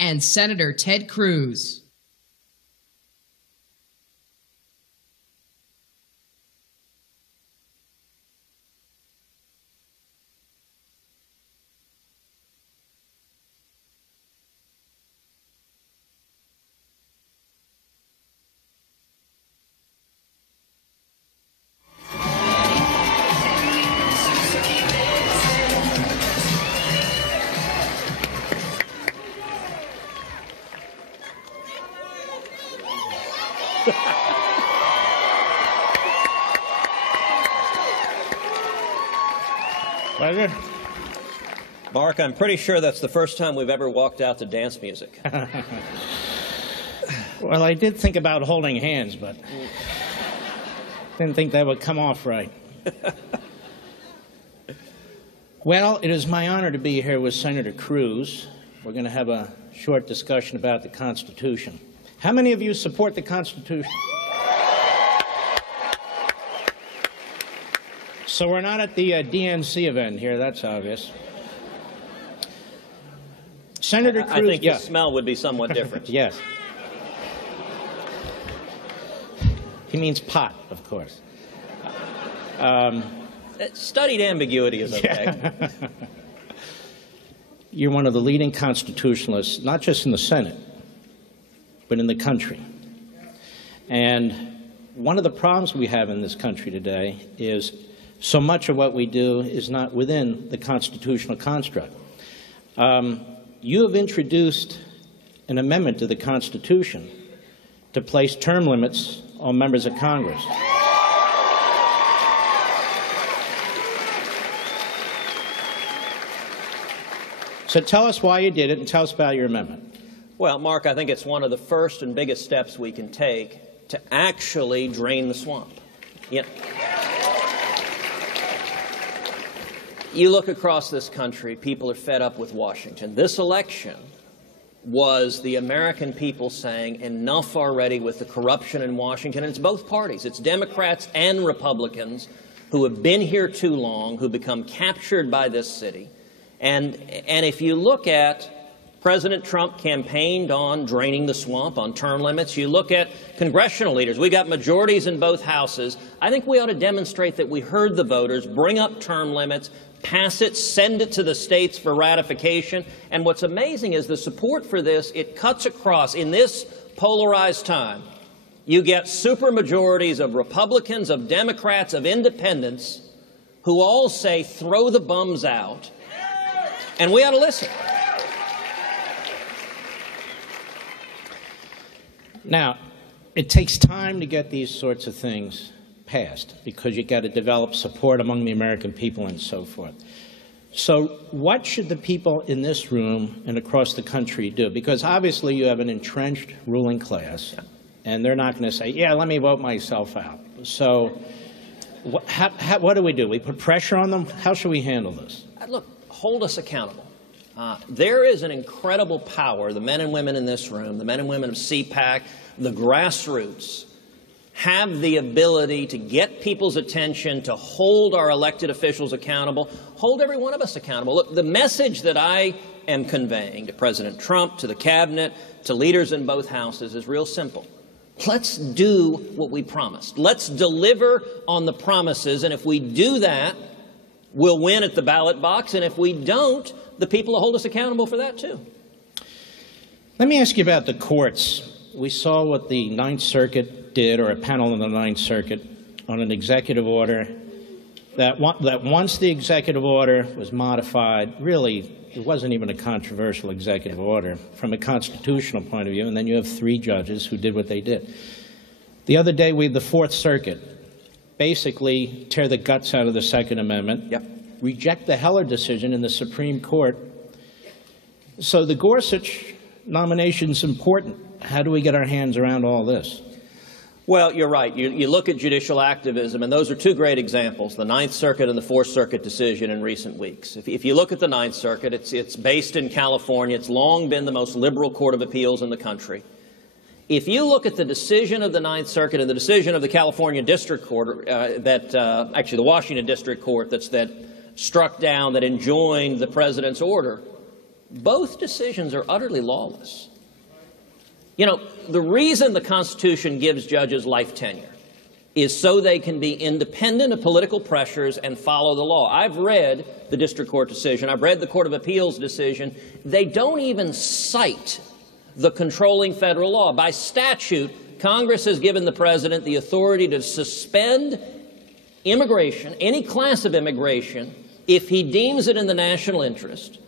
and Senator Ted Cruz. Pleasure. Mark, I'm pretty sure that's the first time we've ever walked out to dance music. Well, I did think about holding hands, but didn't think that would come off right. Well, it is my honor to be here with Senator Cruz. We're going to have a short discussion about the Constitution. How many of you support the Constitution? So we're not at the DNC event here, that's obvious. Senator Cruz, I think the smell would be somewhat different. Yes. He means pot, of course. Studied ambiguity is okay. You're one of the leading constitutionalists, not just in the Senate, but in the country. And one of the problems we have in this country today is so much of what we do is not within the constitutional construct. You have introduced an amendment to the Constitution to place term limits on members of Congress. So tell us why you did it and tell us about your amendment. Well, Mark, I think it's one of the first and biggest steps we can take to actually drain the swamp. You look across this country, people are fed up with Washington. This election was the American people saying enough already with the corruption in Washington. And it's both parties. It's Democrats and Republicans who have been here too long, who become captured by this city. And if you look at President Trump campaigned on draining the swamp, on term limits. You look at congressional leaders. We got majorities in both houses. I think we ought to demonstrate that we heard the voters, bring up term limits, pass it, send it to the states for ratification. And what's amazing is the support for this, it cuts across. In this polarized time, you get supermajorities of Republicans, of Democrats, of independents who all say throw the bums out. And we ought to listen. Now, it takes time to get these sorts of things passed because you've got to develop support among the American people and so forth. So what should the people in this room and across the country do? Because obviously you have an entrenched ruling class, and they're not going to say, yeah, let me vote myself out. So what do we do? We put pressure on them? How should we handle this? Look, hold us accountable. There is an incredible power. The men and women in this room, the men and women of CPAC, the grassroots, have the ability to get people's attention, to hold our elected officials accountable, hold every one of us accountable. Look, the message that I am conveying to President Trump, to the cabinet, to leaders in both houses is real simple. Let's do what we promised. Let's deliver on the promises, and if we do that, we'll win at the ballot box, and if we don't, the people will hold us accountable for that, too. Let me ask you about the courts. We saw what the Ninth Circuit did, or a panel in the Ninth Circuit, on an executive order that once the executive order was modified, really, it wasn't even a controversial executive order from a constitutional point of view, and then you have 3 judges who did what they did. The other day, we had the Fourth Circuit basically tear the guts out of the Second Amendment, reject the Heller decision in the Supreme Court. So the Gorsuch nomination is important. How do we get our hands around all this? Well, you're right. You look at judicial activism, and those are 2 great examples, the Ninth Circuit and the Fourth Circuit decision in recent weeks. If you look at the Ninth Circuit, it's based in California. It's long been the most liberal court of appeals in the country. If you look at the decision of the Ninth Circuit and the decision of the California District Court, actually the Washington District Court that struck down, that enjoined the president's order, both decisions are utterly lawless. You know, the reason the Constitution gives judges life tenure is so they can be independent of political pressures and follow the law. I've read the district court decision. I've read the Court of Appeals decision. They don't even cite the controlling federal law. By statute, Congress has given the president the authority to suspend immigration, any class of immigration, if he deems it in the national interest.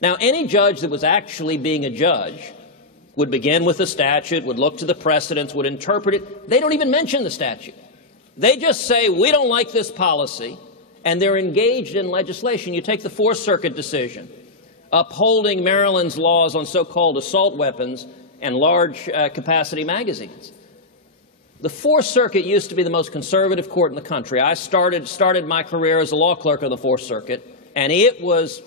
Now, any judge that was actually being a judge would begin with the statute, would look to the precedents, would interpret it. They don't even mention the statute. They just say, we don't like this policy, and they're engaged in legislation. You take the Fourth Circuit decision upholding Maryland's laws on so-called assault weapons and large capacity magazines. The Fourth Circuit used to be the most conservative court in the country. I started my career as a law clerk of the Fourth Circuit, and it was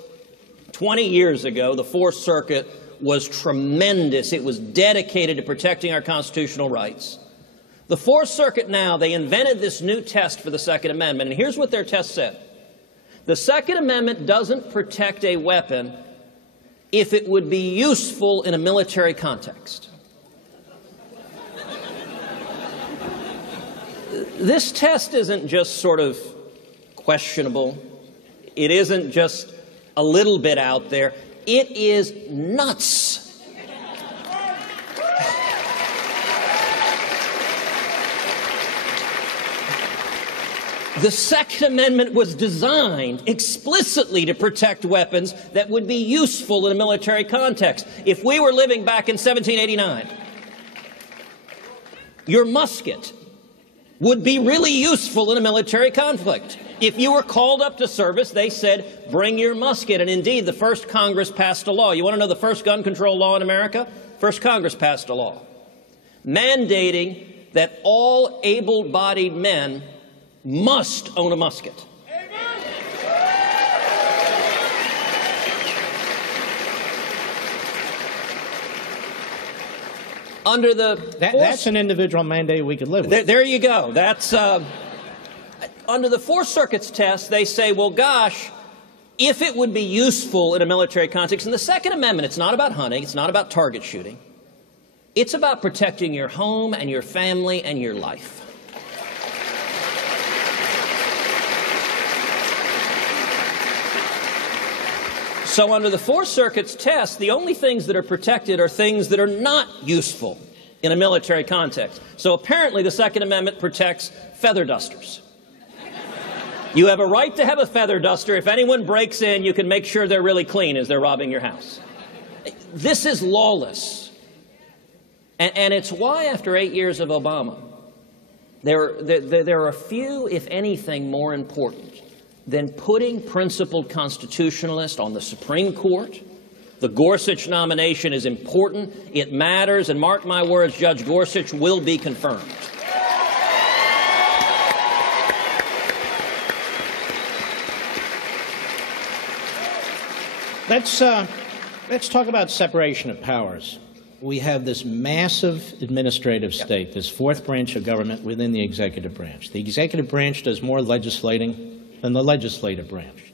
20 years ago. The Fourth Circuit was tremendous. It was dedicated to protecting our constitutional rights. The Fourth Circuit now, they invented this new test for the Second Amendment, and here's what their test said. The Second Amendment doesn't protect a weapon if it would be useful in a military context. This test isn't just sort of questionable. It isn't just a little bit out there. It is nuts. The Second Amendment was designed explicitly to protect weapons that would be useful in a military context. If we were living back in 1789, your musket would be really useful in a military conflict. If you were called up to service, they said, bring your musket. And indeed, the first Congress passed a law. You want to know the first gun control law in America? First Congress passed a law mandating that all able-bodied men must own a musket. Under the that's an individual mandate we could live with. There you go. That's under the Fourth Circuit's test. They say, well, gosh, if it would be useful in a military context. In the Second Amendment, it's not about hunting. It's not about target shooting. It's about protecting your home and your family and your life. So under the Fourth Circuit's test, the only things that are protected are things that are not useful in a military context. So apparently the Second Amendment protects feather dusters. You have a right to have a feather duster. If anyone breaks in, you can make sure they're really clean as they're robbing your house. This is lawless. And it's why after 8 years of Obama, there are few, if anything, more important than putting principled constitutionalists on the Supreme Court. The Gorsuch nomination is important. It matters. And mark my words, Judge Gorsuch will be confirmed. Let's talk about separation of powers. We have this massive administrative state, this fourth branch of government within the executive branch. The executive branch does more legislating than the legislative branch.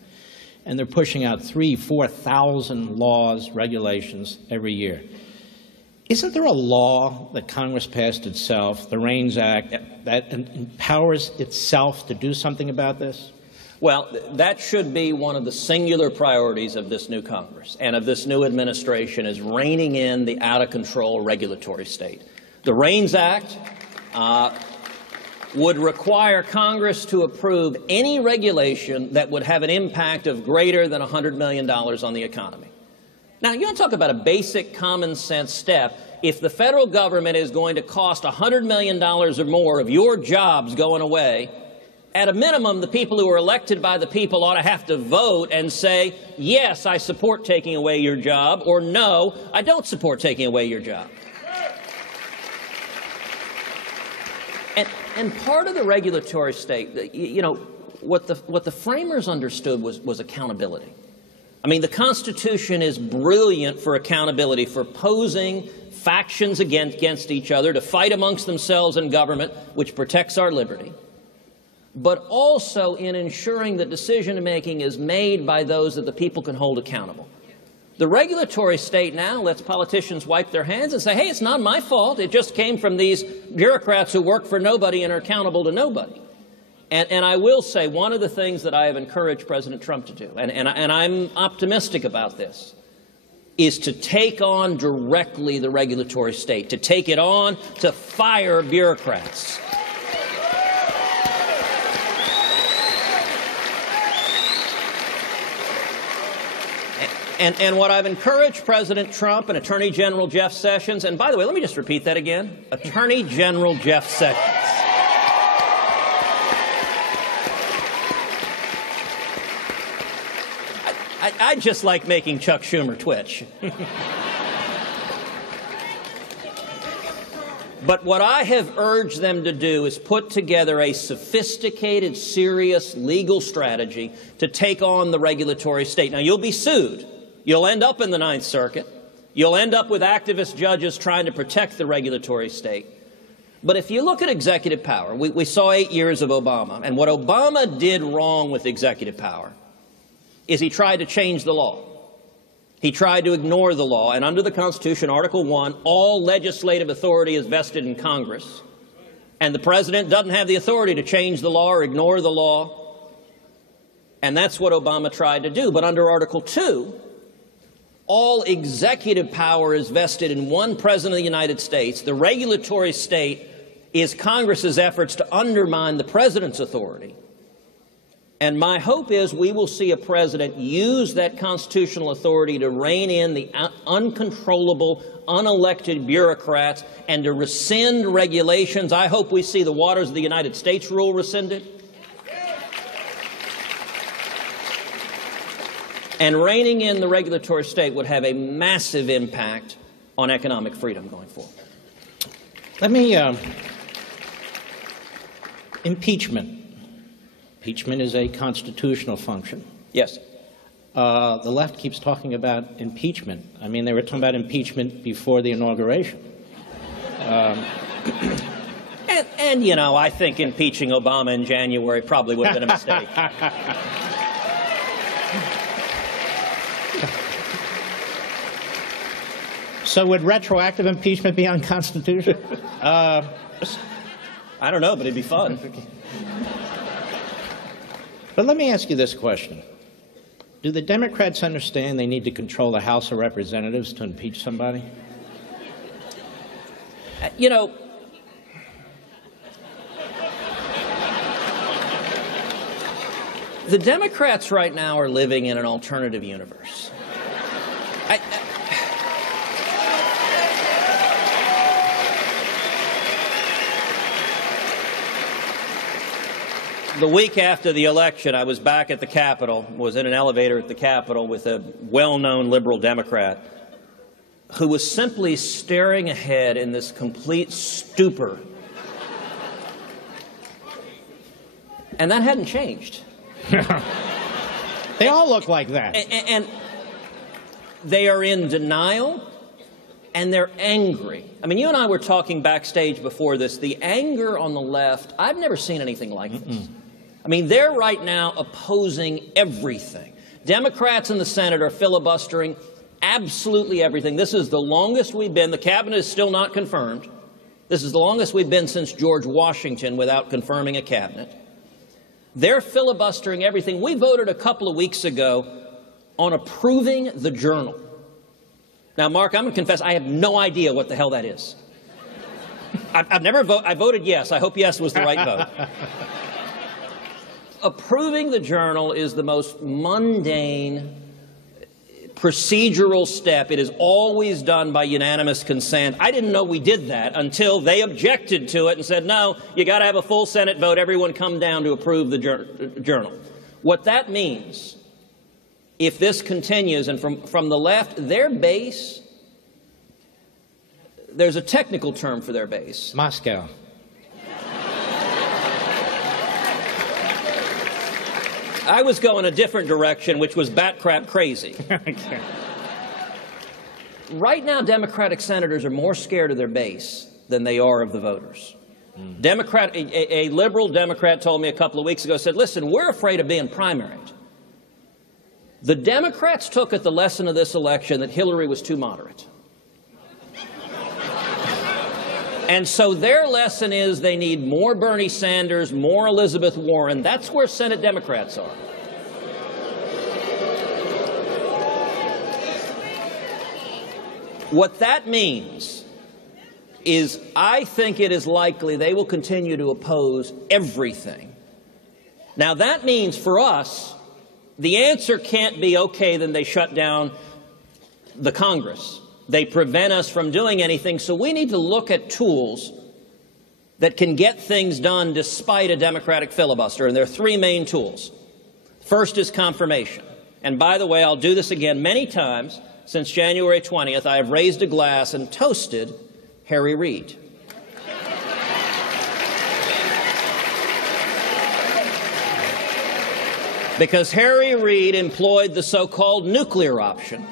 And they're pushing out 3,000 to 4,000 laws, regulations every year. Isn't there a law that Congress passed itself, the REINS Act, that empowers itself to do something about this? Well, that should be one of the singular priorities of this new Congress and of this new administration, is reining in the out-of-control regulatory state. The REINS Act would require Congress to approve any regulation that would have an impact of greater than $100 million on the economy. Now, you want to talk about a basic common sense step. If the federal government is going to cost $100 million or more of your jobs going away, at a minimum, the people who are elected by the people ought to have to vote and say, yes, I support taking away your job, or no, I don't support taking away your job. And part of the regulatory state, you know, what the framers understood was accountability. I mean, the Constitution is brilliant for accountability, for posing factions against each other, to fight amongst themselves in government, which protects our liberty, but also in ensuring that decision-making is made by those that the people can hold accountable. The regulatory state now lets politicians wipe their hands and say, hey, it's not my fault. It just came from these bureaucrats who work for nobody and are accountable to nobody. And I will say one of the things that I have encouraged President Trump to do, and I'm optimistic about this, is to take on directly the regulatory state, to take it on, to fire bureaucrats. And what I've encouraged President Trump and Attorney General Jeff Sessions, and by the way, let me just repeat that again, Attorney General Jeff Sessions. I just like making Chuck Schumer twitch. But what I have urged them to do is put together a sophisticated, serious legal strategy to take on the regulatory state. Now, you'll be sued. You'll end up in the Ninth Circuit. You'll end up with activist judges trying to protect the regulatory state. But if you look at executive power, we saw 8 years of Obama, and what Obama did wrong with executive power is he tried to change the law. He tried to ignore the law, and under the Constitution, Article 1, all legislative authority is vested in Congress, and the President doesn't have the authority to change the law or ignore the law, and that's what Obama tried to do. But under Article 2, all executive power is vested in one President of the United States. The regulatory state is Congress's efforts to undermine the President's authority. And my hope is we will see a president use that constitutional authority to rein in the uncontrollable, unelected bureaucrats and to rescind regulations. I hope we see the Waters of the United States rule rescinded. And reining in the regulatory state would have a massive impact on economic freedom going forward. Let me, impeachment. Impeachment is a constitutional function. Yes. The left keeps talking about impeachment. I mean, they were talking about impeachment before the inauguration. And, you know, I think impeaching Obama in January probably would have been a mistake. So would retroactive impeachment be unconstitutional? I don't know, but it'd be fun. But let me ask you this question. Do the Democrats understand they need to control the House of Representatives to impeach somebody? You know, the Democrats right now are living in an alternative universe. The week after the election, I was back at the Capitol, was in an elevator at the Capitol with a well-known liberal Democrat who was simply staring ahead in this complete stupor. And that hadn't changed. They all look like that. And they are in denial, and they're angry. I mean, you and I were talking backstage before this. The anger on the left, I've never seen anything like this. I mean, they're right now opposing everything. Democrats in the Senate are filibustering absolutely everything. This is the longest we've been. The cabinet is still not confirmed. This is the longest we've been since George Washington without confirming a cabinet. They're filibustering everything. We voted a couple of weeks ago on approving the journal. Now, Mark, I'm going to confess, I have no idea what the hell that is. I've never voted. I voted yes. I hope yes was the right vote. Approving the journal is the most mundane procedural step. It is always done by unanimous consent. I didn't know we did that until they objected to it and said, no, you got to have a full Senate vote. Everyone come down to approve the journal. What that means, if this continues, and from the left, their base, there's a technical term for their base. Moscow. I was going a different direction, which was bat crap crazy. Right now, Democratic senators are more scared of their base than they are of the voters. A liberal Democrat told me a couple of weeks ago, said, listen, we're afraid of being primaried. The Democrats took at the lesson of this election that Hillary was too moderate. And so their lesson is they need more Bernie Sanders, more Elizabeth Warren. That's where Senate Democrats are. What that means is I think it is likely they will continue to oppose everything. Now, that means for us, the answer can't be, okay, then they shut down the Congress. They prevent us from doing anything, so we need to look at tools that can get things done despite a Democratic filibuster, and there are three main tools. First is confirmation. And by the way, I'll do this again many times. Since January 20th, I have raised a glass and toasted Harry Reid. Because Harry Reid employed the so-called nuclear option,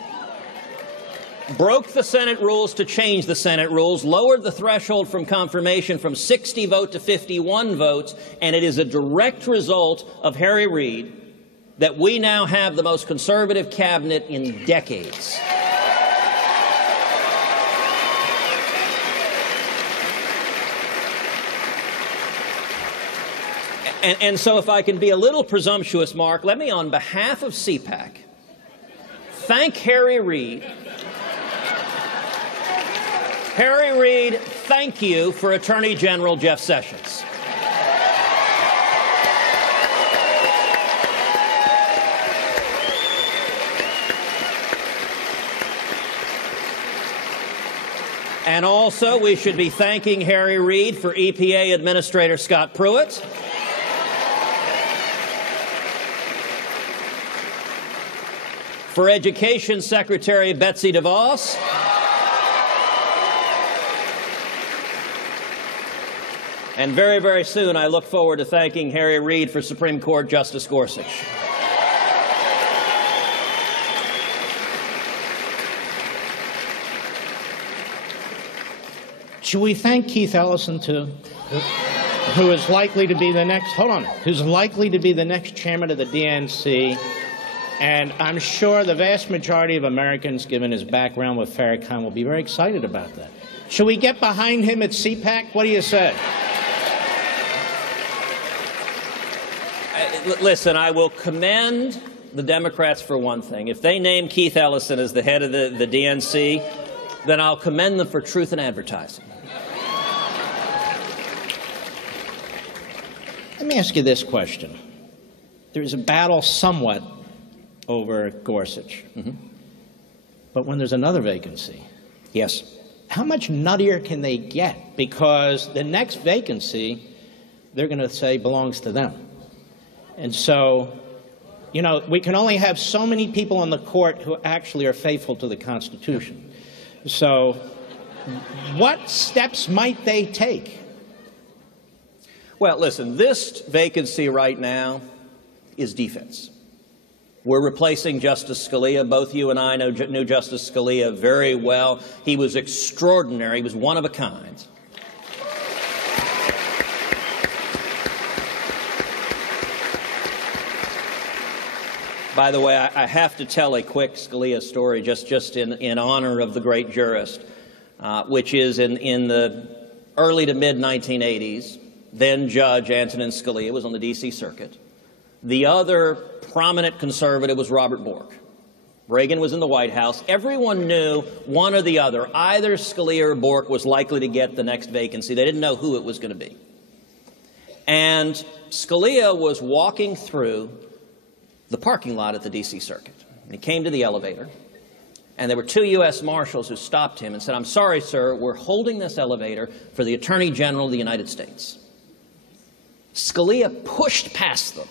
broke the Senate rules to change the Senate rules, lowered the threshold from confirmation from 60 vote to 51 votes, and it is a direct result of Harry Reid that we now have the most conservative cabinet in decades. And so if I can be a little presumptuous, Mark, let me, on behalf of CPAC, thank Harry Reid. Harry Reid, thank you for Attorney General Jeff Sessions. And also, we should be thanking Harry Reid for EPA Administrator Scott Pruitt. For Education Secretary Betsy DeVos. And very, very soon, I look forward to thanking Harry Reid for Supreme Court Justice Gorsuch. Should we thank Keith Ellison, too, who is likely to be the next, who's likely to be the next chairman of the DNC? And I'm sure the vast majority of Americans, given his background with Farrakhan, will be very excited about that. Should we get behind him at CPAC? What do you say? Listen, I will commend the Democrats for one thing. If they name Keith Ellison as the head of the DNC, then I'll commend them for truth in advertising. Let me ask you this question. There's a battle somewhat over Gorsuch. Mm-hmm. But when there's another vacancy, yes, how much nuttier can they get? Because the next vacancy, they're going to say belongs to them. And so, you know, we can only have so many people on the court who actually are faithful to the Constitution. So what steps might they take? Well, listen, this vacancy right now is defense. We're replacing Justice Scalia. Both you and I knew Justice Scalia very well. He was extraordinary. He was one of a kind. By the way, I have to tell a quick Scalia story just in honor of the great jurist, which is in the early to mid-1980s, then Judge Antonin Scalia was on the D.C. Circuit. The other prominent conservative was Robert Bork. Reagan was in the White House. Everyone knew one or the other, either Scalia or Bork, was likely to get the next vacancy. They didn't know who it was going to be. And Scalia was walking through the parking lot at the D.C. Circuit. And he came to the elevator, and there were two U.S. Marshals who stopped him and said, "I'm sorry, sir, we're holding this elevator for the Attorney General of the United States." Scalia pushed past them,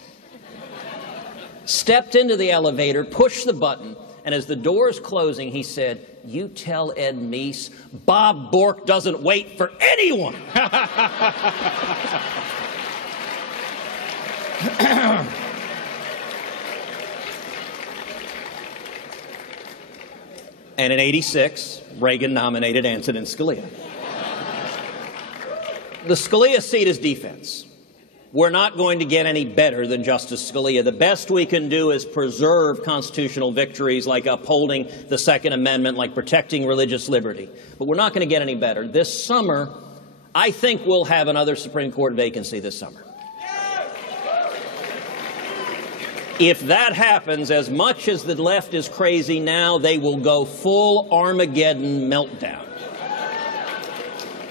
stepped into the elevator, pushed the button, and as the door's closing, he said, "You tell Ed Meese, Bob Bork doesn't wait for anyone." And in '86, Reagan nominated Antonin Scalia. The Scalia seat is defense. We're not going to get any better than Justice Scalia. The best we can do is preserve constitutional victories like upholding the Second Amendment, like protecting religious liberty. But we're not going to get any better. This summer, I think we'll have another Supreme Court vacancy this summer. If that happens, as much as the left is crazy now, they will go full Armageddon meltdown.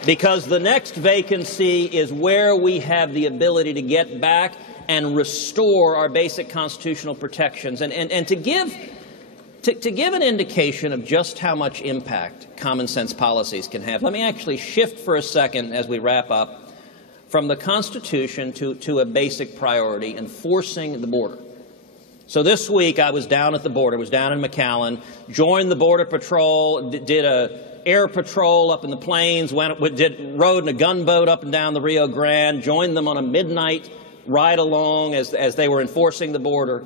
Because the next vacancy is where we have the ability to get back and restore our basic constitutional protections. And to give an indication of just how much impact common sense policies can have, let me actually shift for a second as we wrap up from the Constitution to a basic priority, enforcing the border. So this week I was down at the border, was down in McAllen, joined the Border Patrol, did a air patrol up in the plains, rode in a gunboat up and down the Rio Grande, joined them on a midnight ride along as they were enforcing the border.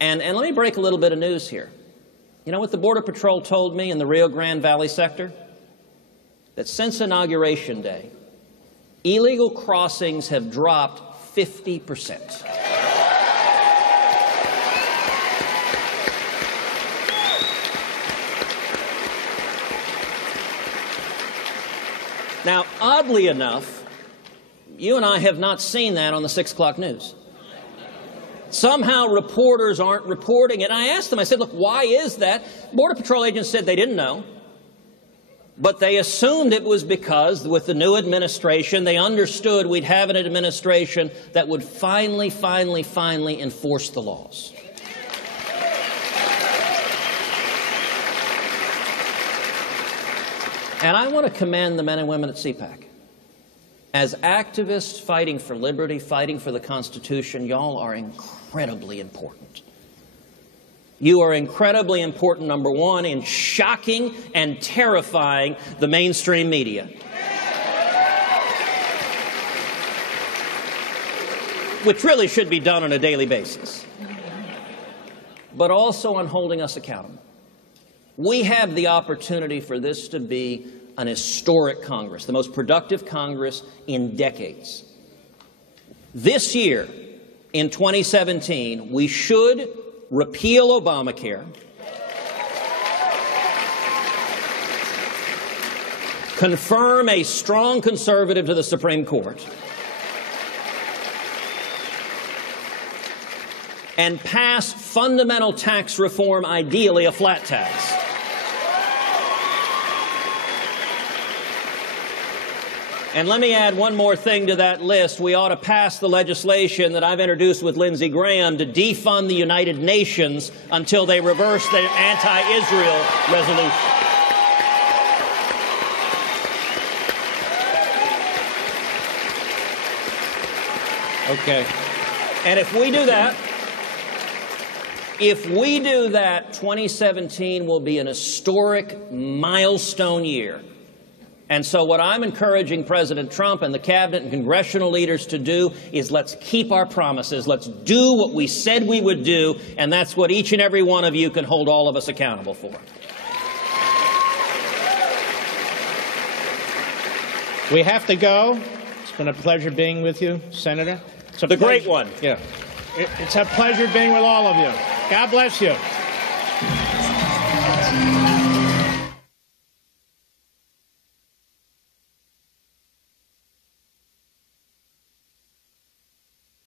And let me break a little bit of news here. You know what the Border Patrol told me in the Rio Grande Valley sector? That since Inauguration Day, illegal crossings have dropped 50%. Now, oddly enough, you and I have not seen that on the 6 o'clock news. Somehow reporters aren't reporting it. I asked them, I said, look, why is that? Border Patrol agents said they didn't know, but they assumed it was because with the new administration, they understood we'd have an administration that would finally enforce the laws. And I want to commend the men and women at CPAC. As activists fighting for liberty, fighting for the Constitution, y'all are incredibly important. You are incredibly important, number one, in shocking and terrifying the mainstream media. Which really should be done on a daily basis. But also on holding us accountable. We have the opportunity for this to be an historic Congress, the most productive Congress in decades. This year, in 2017, we should repeal Obamacare, confirm a strong conservative to the Supreme Court, and pass fundamental tax reform, ideally a flat tax. And let me add one more thing to that list. We ought to pass the legislation that I've introduced with Lindsey Graham to defund the United Nations until they reverse their anti-Israel resolution. Okay. And if we do that, 2017 will be an historic milestone year. And so what I'm encouraging President Trump and the cabinet and congressional leaders to do is let's keep our promises. Let's do what we said we would do, and that's what each and every one of you can hold all of us accountable for. We have to go. It's been a pleasure being with you, Senator. The great one. Yeah. It's a pleasure being with all of you. God bless you.